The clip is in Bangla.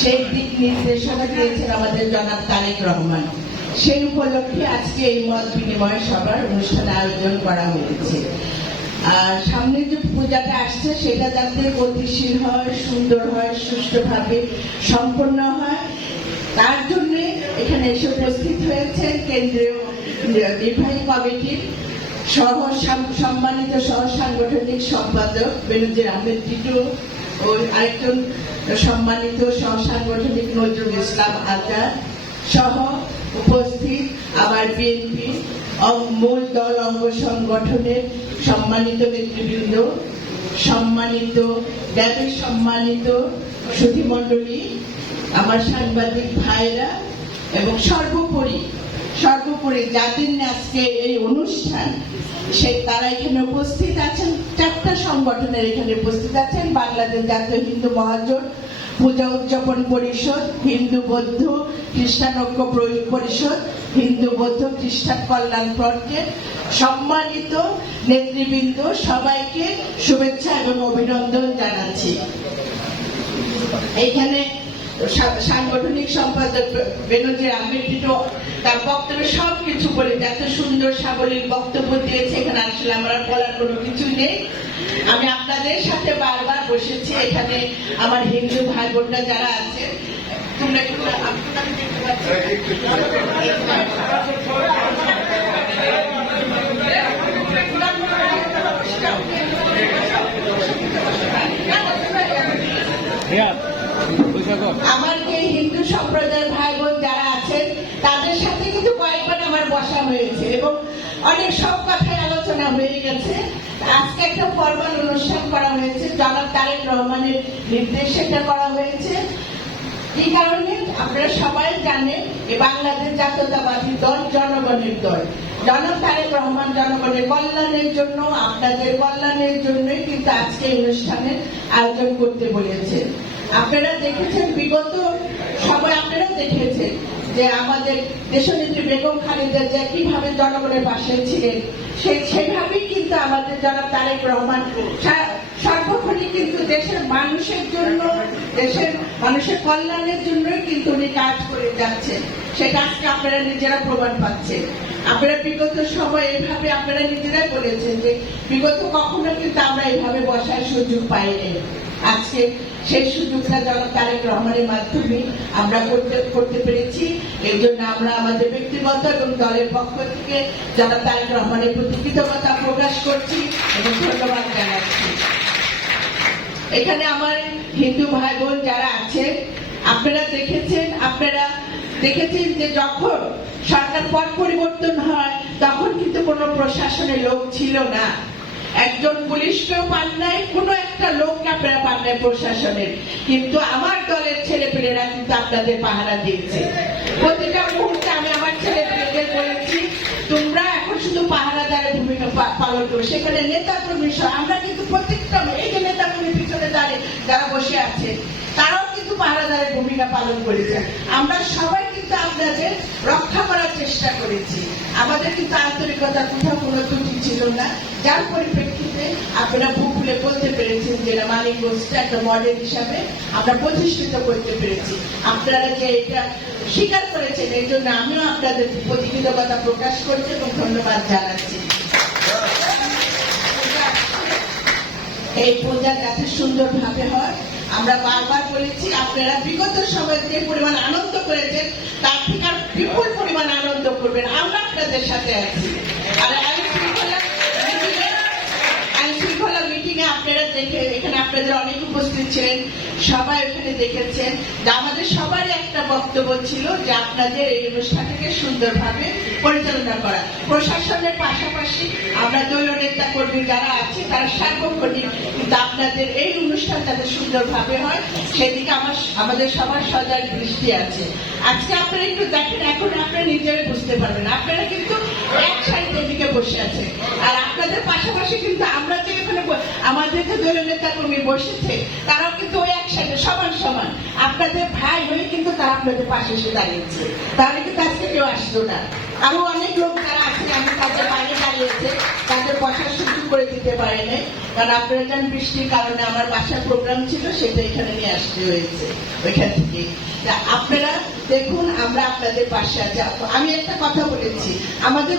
সেই দিক নির্দেশনা দিয়েছেন আমাদের জনাব তারেক রহমান। সেই উপলক্ষে আজকে এই মত বিনিময় সভার অনুষ্ঠান আয়োজন করা হয়েছে। আর সামনে যে পূজাটা আসছে, সেটা যাতে গতিশীল হয়, সুন্দর হয়, সুষ্ঠুভাবে সম্পন্ন হয়, তার জন্য এখানে এসে উপস্থিত হয়েছে কেন্দ্রীয় নির্বাহী কমিটির সহ সম্মানিত সহ সাংগঠনিক সম্পাদক বেনজির আহমেদ টিটু আরেকজন সম্মানিত সহ সাংগঠনিক নজরুল ইসলাম আজাদ সহ উপস্থিত আমার বিএনপি মূল দল অঙ্গ সংগঠনের সম্মানিত নেতৃবৃন্দ, সম্মানিত ব্যাপক সম্মানিত সুধীমণ্ডলী, আমার সাংবাদিক ভাইরা এবং সর্বোপরি সর্বোপরি যাদের আজকে এই অনুষ্ঠান, সে তারা এখানে উপস্থিত আছেন। চারটা সংগঠনের এখানে উপস্থিত আছেন। বাংলাদেশ জাতীয় হিন্দু মহাজোট, পূজা উদযাপন পরিষদ, হিন্দু বৌদ্ধ খ্রিস্টান ঐক্য পরিষদ, হিন্দু বৌদ্ধ খ্রিস্টান কল্যাণ ফ্রন্টের সম্মানিত নেতৃবৃন্দ সবাইকে শুভেচ্ছা এবং অভিনন্দন জানাচ্ছি। এইখানে সা- সাংগঠনিক সম্পাদক বেনজির আহমেদ তার বক্তব্যে সব কিছু বলে এত সুন্দর সাবলীল বক্তব্য দিয়েছে, এখানে আসলে আমার বলার কোনো কিছু নেই। আমি আপনাদের সাথে বারবার বসেছি, এখানে আমার হিন্দু ভাই বোনরা যারা আছে, তোমরা একটু আপনারা দেখতে পাচ্ছ? রিয়াদ পয়সা কর আমার যে হিন্দু সম্প্রদায়ের ভাই বোন যারা আছেন, তাদের সাথে কিন্তু কয়েকবার আমার বসা হয়েছে এবং অনেক সব কথাই আলোচনা হয়ে গেছে। আজকে একটা ফরমাল অনুষ্ঠান করা হয়েছে, জনাব তারেক রহমানের নির্দেশে এটা করা হয়েছে। এই কারণে? আপনারা সবাই জানেন যে বাংলাদেশ জাতীয়তাবাদী দল জনগণের দল। জনাব তারেক রহমান জনগণের কল্যাণের জন্য, আপনাদের কল্যাণের জন্যই কিন্তু আজকে এই অনুষ্ঠানের আয়োজন করতে বলেছেন। আপনারা দেখেছেন, বিগত সময় আপনারা দেখেছেন যে আমাদের দেশনেত্রী বেগম খালেদা জিয়া কীভাবে জনগণের পাশে ছিলেন। সেই সেভাবেই কিন্তু আমাদের জনাব তারেক রহমান সা- সর্বক্ষণই কিন্তু দেশের মানুষের জন্য, দেশের মানুষের কল্যাণের জন্যই কিন্তু উনি কাজ করে যাচ্ছেন। সেটা আজকে আপনারা নিজেরা প্রমাণ পাচ্ছেন। আপনারা বিগত সময় এইভাবে আপনারা নিজেরাই বলেছেন যে বিগত কখনো কিন্তু আমরা এইভাবে বসার সুযোগ পাইনি। আজকে সেই সুযোগটা জনাব তারেক রহমানের মাধ্যমে আমরা করতে করতে পেরেছি। এই জন্য আমরা আমাদের ব্যক্তিগত এবং দলের পক্ষ থেকে জনাব তারেক রহমানের প্রতি কৃতজ্ঞতা প্রকাশ করছি এবং ধন্যবাদ জানাচ্ছি। এখানে আমার হিন্দু ভাই বোন যারা আছে, আপনারা দেখেছেন আপনারা দেখেছেন যে যখন সরকার পদ পরিবর্তন হয়, তখন কিন্তু কোনো প্রশাসনের লোক ছিল না। একজন পুলিশকেও পান নাই, কোনো একটা লোককে আপনারা পান নাই প্রশাসনের। কিন্তু আমার দলের ছেলে পেলেরা কিন্তু আপনাদের পাহারা দিয়েছে। প্রতিটা মুহূর্তে আমি আমার ছেলে পেলেদের বলেছি, তোমরা এখন শুধু পাহারাদারের ভূমিকা পালন করো। সেখানে নেতা কর্মী আমরা কিন্তু প্রত্যেকটা এই যে নেতা কর্মীর পিছনে দাঁড়িয়ে, যারা বসে আছে, তারাও কিন্তু পাহারাদারের ভূমিকা পালন করেছে। আমরা সবাই কিন্তু আপনাদের রক্ষা করার চেষ্টা করেছি। আমাদের কিন্তু আন্তরিকতা কোথাও কোনো ত্রুটি ছিল না। যার পরিপ্রেক্ষিতে আপনারা ভূগুলে বলতে পেরেছেন যে না মানিকগঞ্জটা একটা মডেল হিসাবে আমরা প্রতিষ্ঠিত করতে পেরেছি। আপনারা যে এটা স্বীকার করেছেন এই জন্য আমিও আপনাদের প্রতি কৃতজ্ঞতা প্রকাশ করছি এবং ধন্যবাদ জানাচ্ছি। এই পূজা যাতে সুন্দর ভাবে হয়, আমরা বারবার বলেছি, আপনারা বিগত সময়ে যে পরিমাণ আনন্দ করেছেন, তার থেকে আর বিপুল পরিমাণ আনন্দ করবেন। আমরা আপনাদের সাথে আছি। আর দেখে এখানে আপনাদের অনেক উপস্থিত ছিলেন, সবাই ওখানে দেখেছেন। যে আমাদের সবারই একটা বক্তব্য ছিল যে আপনাদের এই অনুষ্ঠানটাকে সুন্দরভাবে পরিচালনা করা। প্রশাসনের পাশাপাশি আমরা দলীয় নেতা কর্মী যারা আছে, তারা সার্বক্ষণিক কিন্তু আপনাদের এই অনুষ্ঠান যাতে সুন্দরভাবে হয়, সেদিকে আমার আমাদের সবার সজাগ দৃষ্টি আছে। আজকে আপনারা একটু দেখেন, এখন আপনারা নিজেরাই বুঝতে পারবেন। আপনারা কিন্তু এক সাইড এদিকে বসে আছেন। আর আপনাদের পাশাপাশি কিন্তু আমরা যে দলীয় নেতা কর্মী বসেছে, তারাও কিন্তু ওই এক সাইডে সমান সমান। আপনাদের ভাই হয়ে কিন্তু তারা আপনাদের পাশে এসে দাঁড়িয়েছে। তাহলে কিন্তু আজকে কেউ আসতো না। আরও অনেক লোক যারা আছে আমি তাদের বাইরে দাঁড়িয়েছে, তাদের বসার সুযোগ করে দিতে পারি নাই। কারণ আপনারা জান বৃষ্টির কারণে আমার বাসার প্রোগ্রাম ছিল, সেটা এখানে নিয়ে আসতে হয়েছে, ওইখান থেকে। আপনারা দেখুন, আমরা আপনাদের পাশে আছি। আমি একটা কথা বলেছি। আমাদের